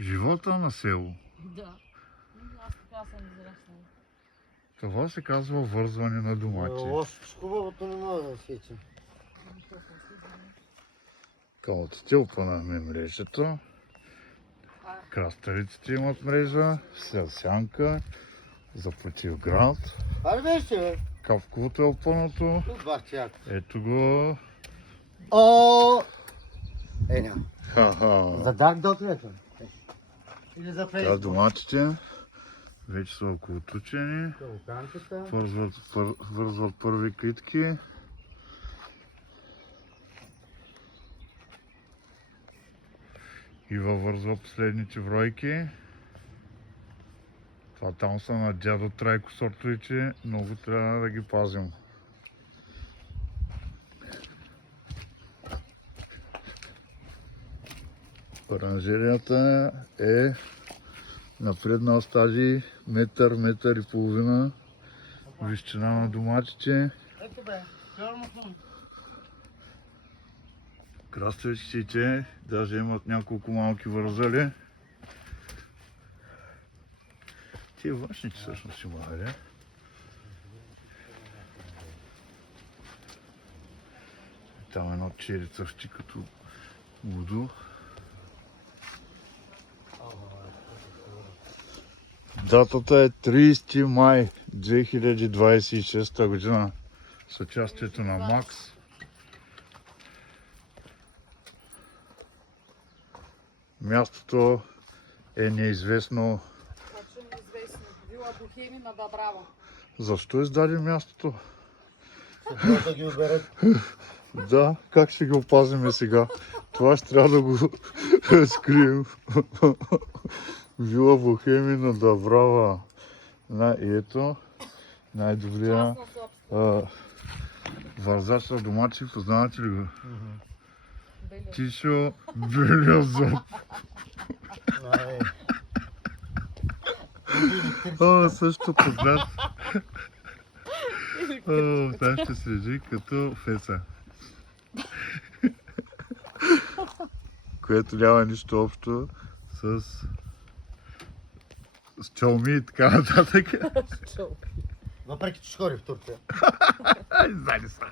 Живота на село. Да. Аз така съм израснала. Това се казва вързване на домати. Лошо, хубавото не може да свича. Калците опънахме мрежата. Краставиците имат мрежа, селсянка, заплатил град. Аре беше, бе. Капковото е опънато. Тут бах чак. Ето го. О! Няма. Ха-ха. За даг да ответвам. Или за Така фейсбук. доматите вече са около тучени. Калканката. Вързват първи клитки. И въвързва последните бройки. Това там са на дядо Трайко сортовете, много трябва да ги пазим. Оранжерията е напреднал стадий метър и половина. Височина на доматите. Ето бе, фермото. Краставичките даже имат няколко малки вързали. Тия външните всъщност има, де? Там едно чери цъфти като лудо. Датата е 30 май 2026 година с участието на Макс. Мястото е неизвестно. Точно неизвестно. Вила Бохемина Дъбрава. Защо издаде мястото? Трябва да ги оберат. Да, как ще ги опазиме сега? Това ще трябва да го скрием. Вила Бохемина Дъбрава. И ето най-добрия Частна собственост. вързач на домати. Познавате ли го? Белия. Тишо белия зоб. Също поглед. Та ще седи като феца. Което няма нищо общо с чалми и така нататък. Въпреки че хори в Турция. Издали са.